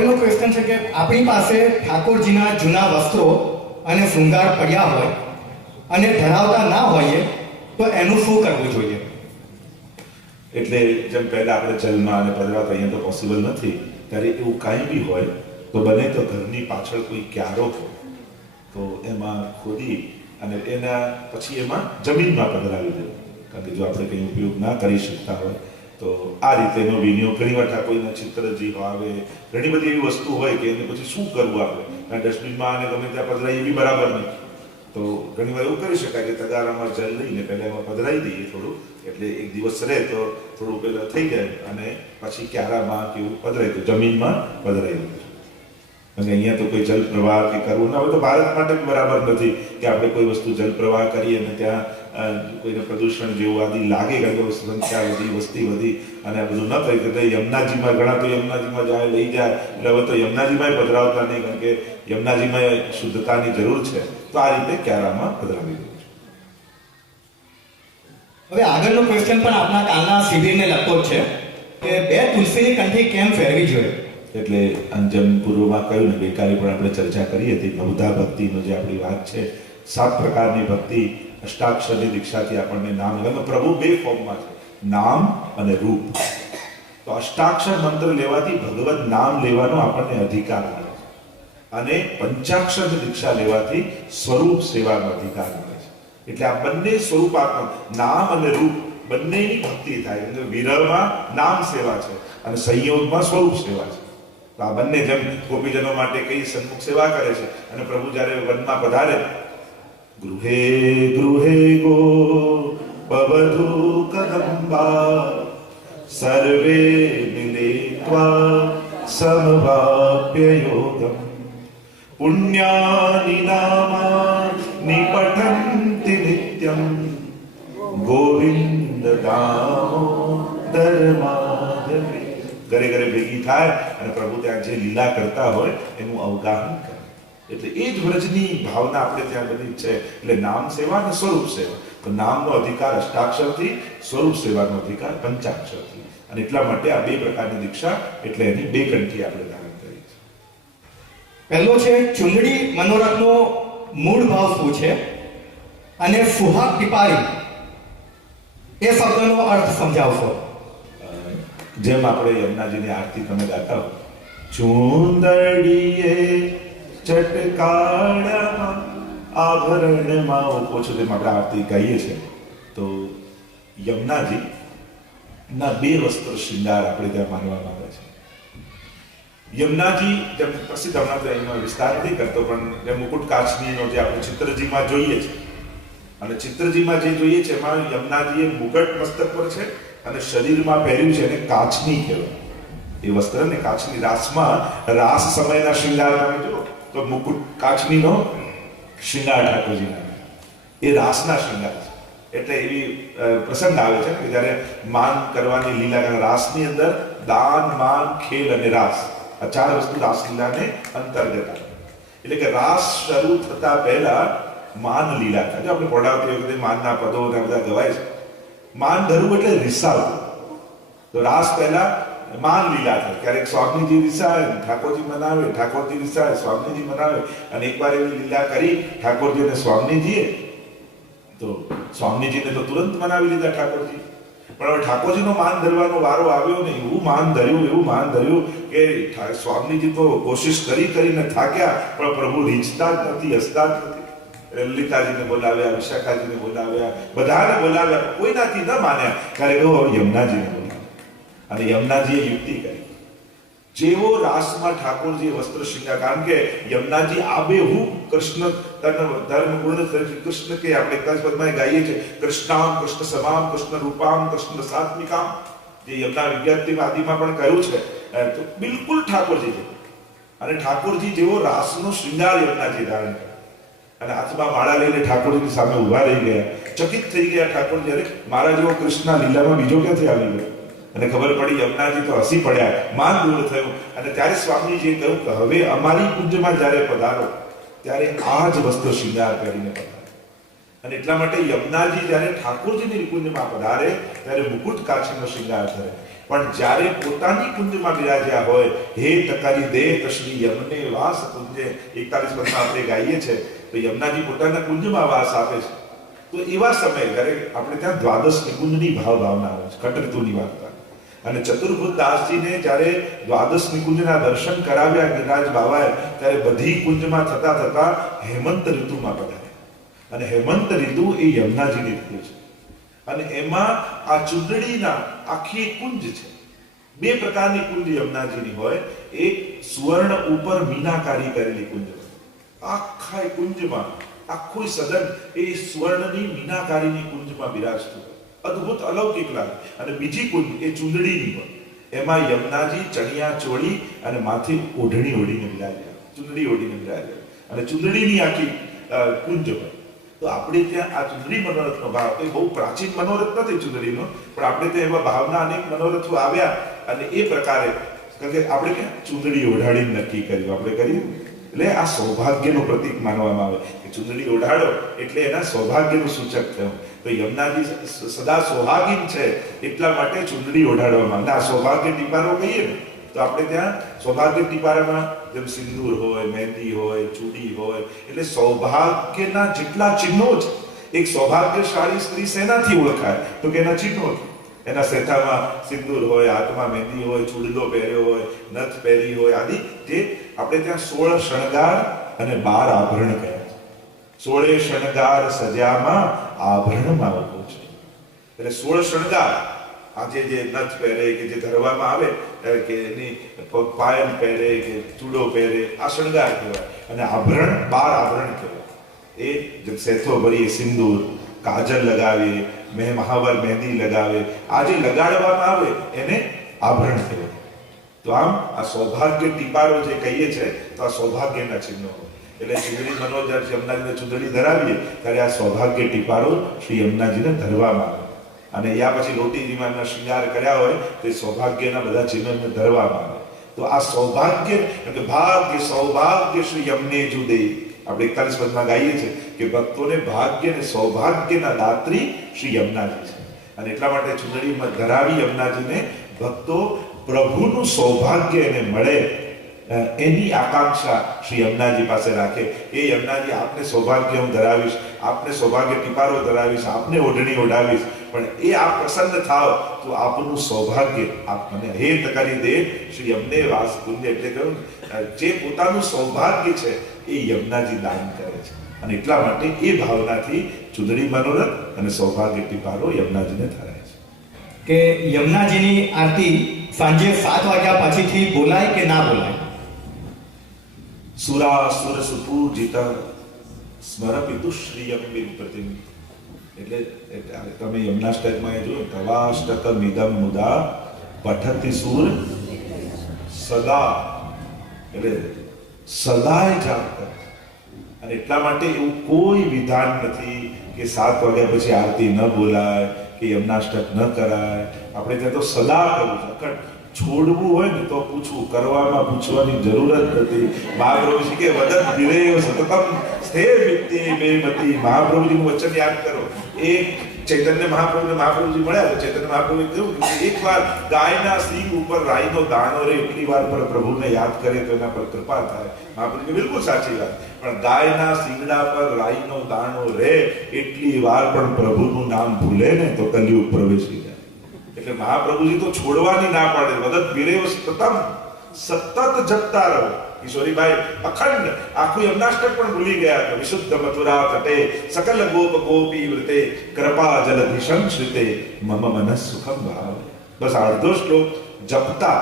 આગળનો ક્વેશ્ચન છે કે આપણી પાસે ઠાકોરજીના જૂના વસ્ત્રો અને શૃંગાર પડ્યા હોય અને ધરાવતા ના હોઈએ તો એનું શું કરવું જોઈએ? એટલે જેમ પહેલા આપણે જલમાં અને પધરાવતા અહીંયા તો પોસિબલ નથી, ત્યારે એવું કાંઈ બી હોય તો બને તો ઘરની પાછળ કોઈ ક્યારો હોય તો એમાં ખોદી અને એના પછી એમાં જમીનમાં પધરાવી દેવું. કારણ કે જો આપણે કંઈ ઉપયોગ ના કરી શકતા હોય તો આ રીતેનો વિનિયોગ ઘણી વાર કોઈના ચિત્રજી આવે, ઘણી બધી એવી વસ્તુ હોય કે એને પછી શું કરવું આપણે, કારણ ડસ્ટબિનમાં અને ગમે ત્યાં પધરાવી એવી બરાબર નહીં. તો ઘણી વાર એવું કરી શકાય કે તગારામાં જલ લઈને પહેલાં એમાં પધરાવી દઈએ થોડું, એટલે એક દિવસ રહે તો થોડું પેલા થઈ જાય અને પછી ક્યારામાં કે એવું પધરાય તો જમીનમાં પધરાવી દઈએ. અને અહીંયા તો કોઈ જલ પ્રવાહ કે કરવું ના હોય તો ભારત માટે બરાબર નથી કે આપણે કોઈ વસ્તુ જલ પ્રવાહ કરીએ અને ત્યાં કોઈને પ્રદૂષણ જેવું આદિ લાગે, કારણ કે સંખ્યા વધી, વસ્તી વધી અને આ બધું ન થાય કે યમુનાજીમાં ઘણા તો યમુનાજીમાં જાય લઈ જાય, એટલે હવે તો યમુનાજીમાં પધરાવતા નહીં, કારણ કે યમુનાજીમાં શુદ્ધતાની જરૂર છે. તો આ રીતે ક્યારામાં પધરાવી દઉં છું. હવે આગળનો ક્વેશ્ચન પણ આપણા કાલના શિબિરને લગતો જ છે કે બે તુલસીની કંઠી કેમ ફેરવી જોઈએ? એટલે અંજન પૂર્વમાં કહ્યું ને, ગઈકાલે પણ આપણે ચર્ચા કરી હતી બહુધા ભક્તિનો જે આપણી વાત છે, 7 પ્રકારની ભક્તિ અષ્ટાક્ષરની દીક્ષાથી આપણને નામ એટલે પ્રભુ 2 ફોર્મમાં છે, નામ અને રૂપ. તો અષ્ટાક્ષર મંત્ર લેવાથી ભગવત નામ લેવાનો આપણને અધિકાર મળે છે અને પંચાક્ષર દીક્ષા લેવાથી સ્વરૂપ સેવાનો અધિકાર મળે છે. એટલે આ બંને સ્વરૂપાત્મક નામ અને રૂપ બંનેની ભક્તિ થાય. એટલે વિરહમાં નામ સેવા છે અને સંયોગમાં સ્વરૂપ સેવા છે. તો આ બંને જેમ ગોપીજનો માટે કઈ સન્મુખ સેવા કરે છે અને પ્રભુ જ્યારે વનમાં પધારે, ગૃહે ગૃહે ગો પવધુ કદંબા સર્વે મિલિત્વા સમવાપ્ય યોગમ પુણ્યાનિ નામાનિ પઠન્તિ નિત્યમ ગોવિંદ દામોદર માધવ. ઘરે ઘરે ભેગી થાય અને પ્રભુ ત્યાં જે લીલા કરતા હોય એનું અવગાહન કરે. એટલે એ જ વ્રજની ભાવના આપણે ત્યાં બધી છે. એટલે નામ સેવા અને સ્વરૂપ સેવા. તો નામનો અધિકાર અષ્ટાક્ષરથી, સ્વરૂપ સેવાનો અધિકાર પંચાક્ષરથી. અને એટલા માટે આ 2 પ્રકારની દીક્ષા, એટલે એની 2 કંઠી આપણે ધારણ કરી છે. પહેલો છે ચુંદડી મનોરથનો મૂળ ભાવ શું છે અને સુહાગ ટીપારી એ શબ્દનો અર્થ સમજાવશો? જેમ આપણે યમુનાજીની આરતી તમે ગાતા હો, ચુંદડીએ ચટકાળમાં આભરણમાં ઓછો, તેમ આપણે આરતી ગાઈએ છીએ. તો યમુનાજી ના 2 વસ્ત્ર શૃંગાર આપણે ત્યાં માનવામાં આવે છે. યમુનાજી જેમ પ્રસિદ્ધ, હમણાં તો એનો વિસ્તાર નથી કરતો, પણ જે મુકુટ કાચનીનો જે આપણે ચિત્રજીમાં જોઈએ છે, અને ચિત્રજીમાં જે જોઈએ છે એમાં યમુનાજીએ મુગટ મસ્તક પર છે અને શરીરમાં પહેર્યું છે એને કાચની કહેવાય. એ વસ્ત્ર ને કાચની, રાસમાં રાસ સમયના શૃંગાર તમે જુઓ તો મુકુટ કાચનીનો શૃંગાર ઠાકોરજીના, એ રાસના શૃંગાર છે. એટલે એવી પ્રસંગ આવે છે કે જ્યારે માન કરવાની લીલા, રાસની અંદર દાન, માન, ખેલ અને રાસ, આ 4 વસ્તુ રાસલીલાને અંતર્ગત આવે. એટલે કે રાસ શરૂ થતા પહેલા માન લીલા થાય. જો આપણે પઢાવતી વખતે માનના પદો ને બધા ગવાય છે. માન ધરવું એટલે રિસાવવું. તો રાસ પહેલા માન લીલા થાય. ક્યારેક સ્વામીજી રિસાવે, ઠાકોરજી મનાવે, ઠાકોરજી રિસાવે, સ્વામીજી મનાવે. અને એકવાર એવી લીલા કરી ઠાકોરજી અને સ્વામીજીએ, તો સ્વામીજીને તો તુરંત મનાવી લીધા ઠાકોરજી. પણ હવે ઠાકોરજીનો માન ધરવાનો વારો આવ્યો ને એવું માન ધર્યું કે સ્વામીજી તો કોશિશ કરીને થાક્યા, પણ પ્રભુ રીંચતા જ નથી, હસતા જ નથી. લલિતાજીને બોલાવ્યા, વિશાખાજીને બોલાવ્યા, બધાને બોલાવ્યા, કોઈનાથી ન માન્યા. ત્યારે યમુનાજીને બોલાવ્યા અને યમુનાજીએ યુક્તિ કરી. જેવો રાસમાં ઠાકોરજી વસ્ત્ર શૃંગાર, કારણ કે યમુનાજી આબેહૂબ કૃષ્ણ ધર્મ પૂર્ણ કૃષ્ણ કે આપણે પદમાં ગાઈએ છીએ, કૃષ્ણામ કૃષ્ણ સમામ કૃષ્ણ રૂપામ કૃષ્ણ સાત્મિકામ, જે યમુના વિદ્યાર્થીવાદીમાં પણ કહ્યું છે. તો બિલકુલ ઠાકોરજી છે. અને ઠાકોરજી જેવો રાસનો શૃંગાર યમુનાજી ધારણ કરે અને હાથમાં માળા લઈને ઠાકોરજીની સામે ઉભા રહી ગયા. ચકિત થઈ ગયા ઠાકોરજી, અરે મારા જેવો કૃષ્ણ લીલામાં બીજો ક્યાંથી આવી ગયો? અને ખબર પડી યમુનાજી તો હસી પડ્યા, માન દૂર થયું. અને ત્યારે સ્વામીજીએ કહ્યું કે હવે અમારી કુંજમાં જ્યારે પધારો ત્યારે આ જ વસ્ત્ર શૃંગાર કરીને પધારો. અને એટલા માટે યમુનાજી જ્યારે ઠાકોરજીની કુંજમાં પધારે ત્યારે મુકુટ કાછીનો શૃંગાર કરે, પણ જ્યારે પોતાની કુંજમાં બિરાજ્યા હોય, હે તકારી દેહ શ્રી યમને વાસ કુંજે 41 પદમાં આપણે ગાઈએ છે, તો યમુનાજી પોતાના કુંજમાં વાસ આપે છે. તો એવા સમયે જ્યારે આપણે ત્યાં દ્વાદશ નિકુંજની ભાવના આવે છે, કટઋતુની વાર્તા, અને ચતુર્ભુજ દાસજીને જ્યારે દ્વાદશ નિકુંજના દર્શન કરાવ્યા ગિરિરાજ બાવાએ, ત્યારે બધી કુંજમાં થતા થતા હેમંત ઋતુમાં પધારે. અને હેમંત ઋતુ એ યમુનાજીની ઋતુ છે, અને એમાં આ ચુંદડીના આખી કુંજ છે. બે પ્રકારની કુંજ યમુનાજીની હોય. એક સુવર્ણ ઉપર મીનાકારી કરેલી કુંજ, આખા કુંજમાં આખું સદન એ સુવર્ણની મીનાકારીની કુંજમાં બિરાજતું, અદ્ભુત અલૌકિક લાગે. અને બીજી કુંજ એ ચુંદડીની હોય, એમાં યમુનાજી ચણિયા ચોળી અને માથે ઓઢણી ઓઢીને બિરાજ્યા, ચુંદડી ઓઢીને બિરાજ્યા, અને ચુંદડીની આખી કુંજ હોય. તો આપણે ત્યાં આ ચુંદડી મનોરથનો ભાવ, એ બહુ પ્રાચીન મનોરથ નથી ચુંદડીનો, પણ આપણે ત્યાં એવા ભાવના અનેક મનોરથો આવ્યા, અને એ પ્રકારે કારણ કે આપણે ક્યાં ચુંદડી ઓઢાડીને નક્કી કર્યું, આપણે કર્યું. એટલે આ સૌભાગ્યનું પ્રતીક માનવામાં આવે કે ચુંદડી ઓઢાડો એટલે એના સૌભાગ્યનું સૂચક થયું. તો યમુનાજી સદા સૌભાગીન છે, એટલા માટે ચુંદડી ઓઢાડવામાં. આ સૌભાગ્ય ટીપારો કહીએ ને, તો આપણે ત્યાં સૌભાગ્ય ટીપારામાં જેમ સિંદૂર હોય, મહેંદી હોય, ચૂડી હોય, એટલે સૌભાગ્યના જેટલા ચિહ્નો છે. એક સૌભાગ્યશાળી સ્ત્રી શેનાથી ઓળખાય? તો કે એના ચિહ્નો, એના સેથામાં સિંદૂર હોય, હાથમાં મહેંદી હોય, ચૂડલો પહેર્યો હોય, નથ પહેરી હોય, આદિ જે આપણે ત્યાં 16 શણગાર અને 12 આભરણ કહ્યા છે. 16 શણગાર સજામાં આભરણમાં ઉભો છે. એટલે 16 શણગાર, આજે જે નથ પહેરે કે જે ધરવામાં આવે કે એની પાયલ પહેરે કે ચૂડો પહેરે, આ શણગાર કહેવાય. અને આભરણ 12 આભરણ કહેવાય. એ જેમ સેથો ભરી સિંદૂર, કાજલ લગાવે, મહાવર મહેંદી લગાવે, આ જે લગાડવામાં આવે એને આભરણ કહેવાય. તો આમ આ સૌભાગ્ય ટીપારો જે કહીએ છે, તો આ સૌભાગ્યના ચિહ્નો હોય. એટલે ચુંદડી મનોજ યમુનાજીને ચુંદડી ધરાવીએ ત્યારે આ સૌભાગ્ય ટીપારો શ્રી યમુનાજીને ધરવામાં આવે. અને યા પછી લોટી વિમાનના શૃંગાર કર્યા હોય તો સૌભાગ્યના બધા ચિહ્નોને ધરવામાં આવે. તો આ સૌભાગ્ય એટલે ભાગ્ય સૌભાગ્ય શ્રી યમને જુદે, આપણે 41 પદમાં ગાઈએ છીએ કે ભક્તોને ભાગ્ય અને સૌભાગ્યના દાત્રી શ્રી યમુનાજી છે. અને એટલા માટે ચુંદડીમાં ધરાવી યમુનાજીને ભક્તો પ્રભુનું સૌભાગ્ય એને મળે એની આકાંક્ષા શ્રી યમુનાજી પાસે રાખે. એ યમુનાજી આપને સૌભાગ્ય હું ધરાવીશ, આપને સૌભાગ્ય ટીપારો ધરાવીશ, આપને ઓઢણી ઓઢાવીશ, પણ એ આપ પ્રસન્ન થાવ તો આપનું સૌભાગ્ય આપ મને હે તકારી દે શ્રી યમને વાસ કુંજ. એટલે કહ્યું જે પોતાનું સૌભાગ્ય છે એ યમુનાજી દાન કરે છે. અને એટલા માટે એ ભાવનાથી ચુંદડી મનોરથ અને સૌભાગ્ય ટીપારો યમુનાજીને ધરાય છે. કે યમુનાજીની આરતી સાંજે 7 વાગ્યા પછીથી બોલાય કે ના બોલાય? સુરાસુર સુપૂજિતા સ્મરપિતુ શ્રીયમ વિપ્રતિમ. એટલે તમે યમનાષ્ટકમાં એ જોયું, તવાષ્ટકમિદમ મુદા પઠતિ સૂર સદા, એટલે સદાય જાપ કરે. અને એટલા માટે એવું કોઈ વિધાન નથી કે 7 વાગ્યા પછી આરતી ન બોલાય કે યમનાષ્ટક ન કરાય. આપણે ત્યાં તો સદા કરવું છે. છોડવું હોય ને તો પૂછવું, કરવામાં પૂછવાની જરૂર જ નથી. મહાપ્રભુજી કે વદન વિરેય સતતમ સ્થે વિત્તે બેમતી. મહાપ્રભુજીનું વચન યાદ કરો. એક ચૈતન્ય મહાપ્રભુજી મળ્યા તો ચૈતન્ય મહાપ્રભુએ કહ્યું કે એકવાર ગાયના સિંગ ઉપર રાઈનો દાણો રે, એટલી વાર પર પ્રભુને યાદ કરે તો એના પર કૃપા થાય. મહાપ્રભુજી બિલકુલ સાચી વાત. પણ ગાયના સિંગડા પર રાઈનો દાણો રે એટલી વાર પણ પ્રભુનું નામ ભૂલે ને તો કલયુગ પ્રવેશી જાય. એટલે મહાપ્રભુજી તો છોડવાની ના પાડે. વદત વિરેવ સતતમ, સતત જપતા રહો. કિશોરીભાઈ અખંડ આખું યમનાષ્ટક પણ ભૂલી ગયા હતા. વિશુદ્ધ મથુરા તટે સકલ ગોપ ગોપી વૃતે કૃપા જલધિ સંશ્રિતે મમ મનઃ સુખમ ભાવ. બસ અડધો શ્લોક જપતા,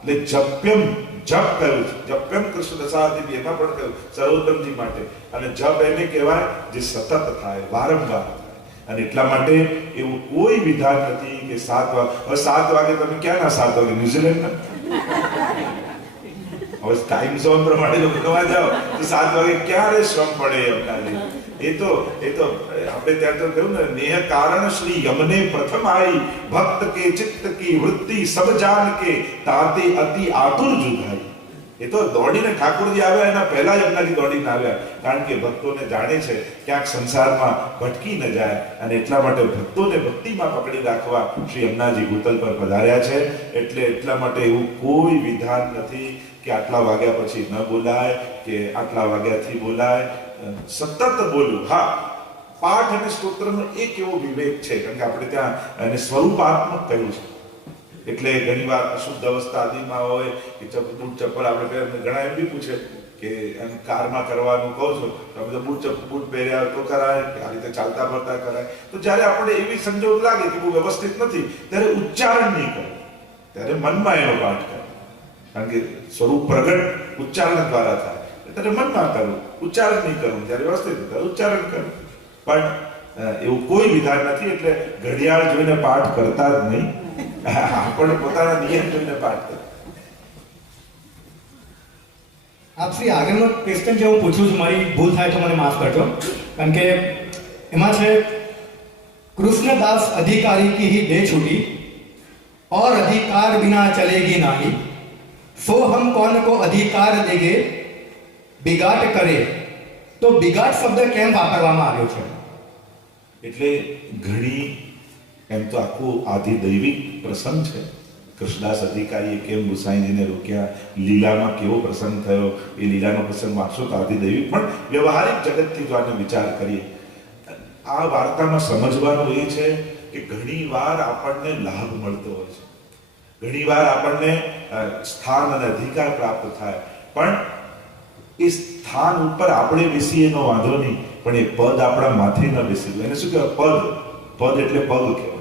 એટલે જપ્યમ જપ કહ્યું છે. જપ્યમ કૃષ્ણ દશાધિપી એમાં પણ કહ્યું સર્વોત્તમજી માટે. અને જપ એને કહેવાય જે સતત થાય, વારંવાર થાય. અને એટલા માટે એવું કોઈ વિધાન નથી કે 7 વાગે. હવે 7 વાગે તમે ક્યાંના 7 વાગે? ન્યુઝીલેન્ડના? હવે ટાઈમ ઝોન પ્રમાણે જો ગવા જાઓ તો 7 વાગે ક્યારે શ્રમ પડે એમના? એ તો આપણે ત્યાં તો કહ્યું ને, નેહ કારણ શ્રી યમને પ્રથમ આઈ, ભક્ત કે ચિત્ત કી વૃત્તિ સબ જાન કે તાતે અતિ આતુર જુધાઈ. એ તો દોડીને ઠાકોરજી આવ્યા એના પહેલા જ યમુનાજી દોડીને આવ્યા, કારણ કે ભક્તોને જાણે છે ક્યાંક સંસારમાં ભટકી ન જાય, અને એટલા માટે ભક્તોને ભક્તિમાં પકડી રાખવા શ્રી યમુનાજી ભૂતલ પર પધાર્યા છે. એટલે એટલા માટે એવું કોઈ વિધાન નથી કે આટલા વાગ્યા પછી ન બોલાય કે આટલા વાગ્યાથી બોલાય. સતત બોલવું. હા, પાઠ અને સ્તોત્રનો એક એવો વિવેક છે, કારણ કે આપણે ત્યાં એને સ્વરૂપાત્મક કહ્યું છે. એટલે ઘણી વાર અશુદ્ધ અવસ્થા આદિમાં હોય કે બૂટ ચપ્પલ આપણે પહેરીને, ઘણા એમ બી પૂછે કે એમ કારમાં કરવાનું કહો છો તો અમે તો બૂટ પહેર્યા તો કરાય, કે આ રીતે ચાલતા ફરતા કરાય. તો જ્યારે આપણે એવી સંજોગ લાગે કે બહુ વ્યવસ્થિત નથી, ત્યારે ઉચ્ચારણ નહીં કરવું, ત્યારે મનમાં એનો પાઠ કરો, કારણ કે સ્વરૂપ પ્રગટ ઉચ્ચારણ દ્વારા થાય. ત્યારે મનમાં કરવું, ઉચ્ચારણ નહીં કરવું. જ્યારે વ્યવસ્થિત ત્યારે ઉચ્ચારણ કરવું. પણ એવું કોઈ વિધાન નથી. એટલે ઘડિયાળ જોઈને પાઠ કરતા જ નહીં, આપણે પોતાના નિયમ જોઈને પાઠ કરે. આપ શ્રી આગળનો ક્વેશ્ચન જે હું પૂછું છું, મારી ભૂલ થાય તો મને માફ કરજો, કારણ કે એમાં છે કૃષ્ણદાસ અધિકારી કી હી દે છૂટી और अधिकार बिना चलेगी नहीं, सो हम कौन को अधिकार देंगे बिगाट करे. તો બિગાટ શબ્દ કેમ વાપરવામાં આવ્યો છે? એટલે ઘણી એમ તો આખું આધિદૈવિક પ્રસંગ છે. કૃષ્ણદાસ અધિકારીએ કેમ ગુસાઈજીને રોક્યા, લીલામાં કેવો પ્રસંગ થયો, એ લીલાનો પ્રસંગ વાંચો તો આધિદૈવિક. પણ વ્યવહારિક જગતથી જો આને વિચાર કરીએ, આ વાર્તામાં સમજવાનું એ છે કે ઘણી વાર આપણને લાભ મળતો હોય છે, ઘણી વાર આપણને સ્થાન અને અધિકાર પ્રાપ્ત થાય, પણ એ સ્થાન ઉપર આપણે બેસીએ એનો વાંધો નહીં, પણ એ પદ આપણા માથે ન બેસી ગયું. એને શું કહેવાય? પદ એટલે પગ કહેવાય.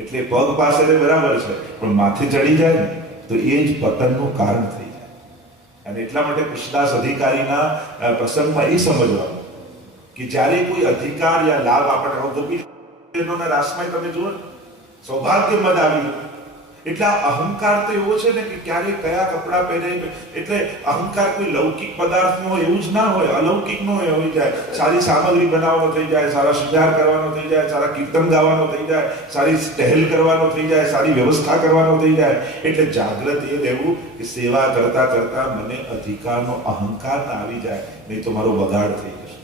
એટલે પગ પાસે બરાબર છે, પણ માથે ચડી જાય ને તો એ જ પતનનું કારણ થઈ જાય. અને એટલા માટે કૃષ્ણદાસ અધિકારીના પ્રસંગમાં એ સમજવાનું કે જ્યારે કોઈ અધિકાર યા લાભ આપણને રાસમાં તમે જુઓ સૌભાગ્ય મદ આવી, એટલે અહંકાર તો એવો છે ને કે ક્યારે કયા કપડા પહેરે. એટલે અહંકાર કોઈ લૌકિક પદાર્થ નો હોય એવું જ ના હોય, અલૌકિક નો હોય જાય. સારી સામગ્રી બનાવવાનો થઈ જાય, સારા શૃંગાર કરવાનો થઈ જાય, સારા કીર્તન ગાવાનો થઈ જાય, સારી ટહેલ કરવાનો થઈ જાય, સારી વ્યવસ્થા કરવાનો થઈ જાય. એટલે જાગ્રત એ રહેવું કે સેવા કરતા કરતા મને અધિકારનો અહંકાર ના આવી જાય, નહીં તો મારો બગાડ થઈ જશે.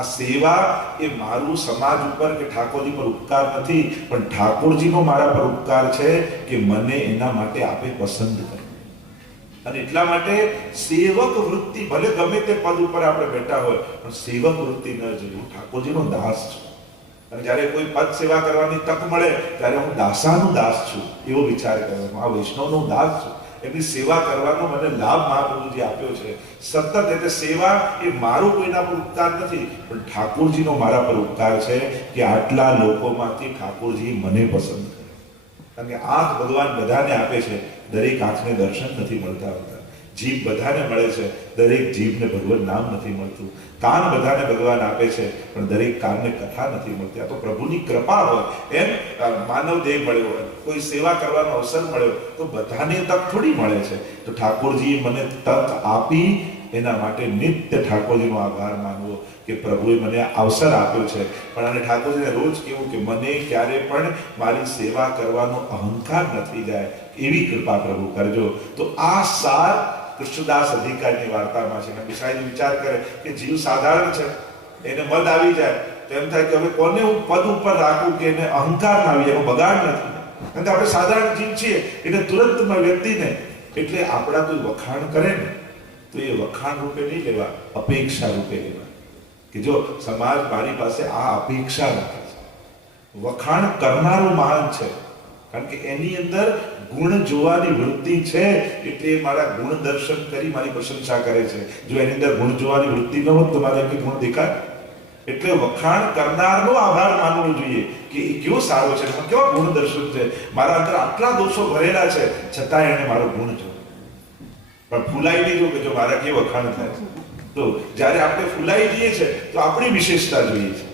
આ સેવા એ મારું સમાજ ઉપર કે ઠાકોરજી પર ઉપકાર નથી, પણ ઠાકોરજીનો મારા પર ઉપકાર છે કે મને એના માટે આપે પસંદ કરે. અને એટલા માટે સેવક વૃત્તિ, ભલે ગમે તે પદ ઉપર આપણે બેઠા હોય, પણ સેવક વૃત્તિ ન જોઈએ. હું ઠાકોરજીનો દાસ છું, અને જ્યારે કોઈ પદ સેવા કરવાની તક મળે ત્યારે હું દાસાનું દાસ છું એવો વિચાર કરવાનો. આ વૈષ્ણવનો દાસ છું, એમની સેવા કરવાનો મને લાભ મહાપ્રભુજી આપ્યો છે સતત. એટલે સેવા એ મારો કોઈના પર ઉપકાર નથી, પણ ઠાકોરજીનો મારા પર ઉપકાર છે કે આટલા લોકોમાંથી ઠાકોરજી મને પસંદ કરે. કારણ કે આંખ ભગવાન બધાને આપે છે, દરેક આંખને દર્શન નથી મળતા હોતા. જીભ બધાને મળે છે, દરેક જીભને ભગવાન નામ નથી મળતું. કાન બધાને ભગવાન આપે છે, પણ દરેક કાનને કથા નથી મળતી. આ તો પ્રભુની કૃપા હોય. એમ માનવ દેહ મળ્યો હોય, કોઈ સેવા કરવાનો અવસર મળ્યો, તો બધાને તક થોડી મળે છે. તો ઠાકોરજીએ મને તક આપી, એના માટે નિત્ય ઠાકોરજીનો આભાર માનવો કે પ્રભુએ મને અવસર આપ્યો છે. પણ આને ઠાકોરજીને રોજ કહેવું કે મને ક્યારે પણ મારી સેવા કરવાનો અહંકાર ન થઈ જાય, એવી કૃપા પ્રભુ કરજો. તો આ સાર કૃષ્ણદાસ અધિકારીની વાર્તામાં છે. વિષયનો વિચાર કરે કે જીવ સાધારણ છે, એને મદ આવી જાય તો એમ થાય કે હવે કોને હું પદ ઉપર રાખું કે એને અહંકાર ના આવી જાય, એનો બગાડ નથી. કારણ કે આપણે સાધારણ જીવ છીએ, એટલે તુરંત વ્યક્તિને, એટલે આપણા કોઈ વખાણ કરે ને તો એ વખાણ રૂપે નહીં લેવા, અપેક્ષા રૂપે લેવા. કે જો સમાજ મારી પાસે આ અપેક્ષા રાખે છે, વખાણ કરનારો મહાન છે, કારણ કે એની અંદર ગુણ જોવાની વૃત્તિ છે, એટલે મારા ગુણ દર્શન કરી મારી પ્રશંસા કરે છે. જો એની અંદર ગુણ જોવાની વૃત્તિ ન હોત તો મારે કે ગુણ દેખાય. એટલે વખાણ કરનારનો આભાર માનવો જોઈએ કે એ કેવો સારો છે, કેવા ગુણ દર્શન છે, મારા અંદર આટલા દોષો ભરેલા છે, છતાં એને મારો ગુણ જોયો. પણ ફૂલાઈ નહીં જો કે જો મારા કે વખાણ થાય. તો જ્યારે આપણે ફૂલાઈ જઈએ છે તો આપણી વિશેષતા જોઈએ છે,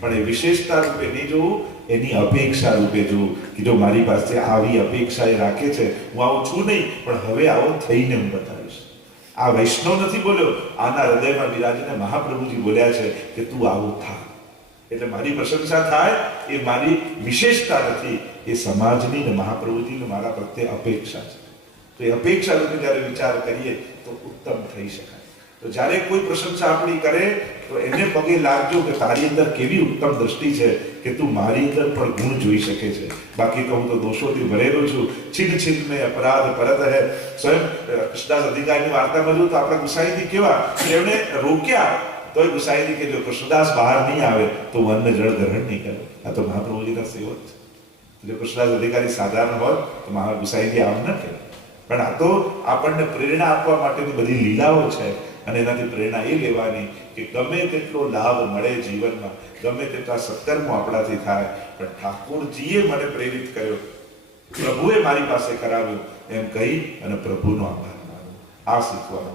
પણ એ વિશેષતા રૂપે નહીં જોવું, એની અપેક્ષા રૂપે જોવું કે જો મારી પાસે આવી અપેક્ષા એ રાખે છે, હું આવું છું નહીં, પણ હવે આવો થઈને હું બતાવીશ. આ વૈષ્ણવ નથી બોલ્યો, આના હૃદયમાં બિરાજીને મહાપ્રભુજી બોલ્યા છે કે તું આવું થા. એટલે મારી પ્રશંસા થાય એ મારી વિશેષતા નથી, એ સમાજની ને મહાપ્રભુજીની મારા પ્રત્યે અપેક્ષા છે. તો એ અપેક્ષા રૂપે જ્યારે વિચાર કરીએ તો ઉત્તમ થઈ શકાય. તો જ્યારે કોઈ પ્રશંસા આપણી કરે તો એને પગે લાગજો કે તારી અંદર કેવી ઉત્તમ દ્રષ્ટિ છે કે તું મારી અંદર પણ ગુણ જોઈ શકે છે. બાકી તો હું તો દોષોથી ભરેલો છું. છિન્ન છિન્ન મેં અપરાધ પરત હે. સ્વયં કૃષ્ણદાસ અધિકારીની વાર્તામાં જો તો આપણા ગુસાઈજી કેવા એમણે રોક્યા તોય ગુસાઈજી કે જો કૃષ્ણદાસ બહાર નહીં આવે તો હું અન્ન જળ ગ્રહણ નહીં કરું. આ તો મહાપ્રભુજીના સેવક છે. જો કૃષ્ણદાસ અધિકારી સાધારણ હોત તો મહા ગુસાઈજી આમ ન કહે. પણ આ તો આપણને પ્રેરણા આપવા માટેની બધી લીલાઓ છે અને એનાથી પ્રેરણા એ લેવાની કે ગમે તેટલો લાભ મળે જીવનમાં, ગમે તેટલા સત્કર્મો આપણાથી થાય, પણ ઠાકોરજીએ મને પ્રેરિત કર્યો, પ્રભુએ મારી પાસે કરાવ્યું એમ કહી અને પ્રભુનો આભાર માનો. આ શીખવાનું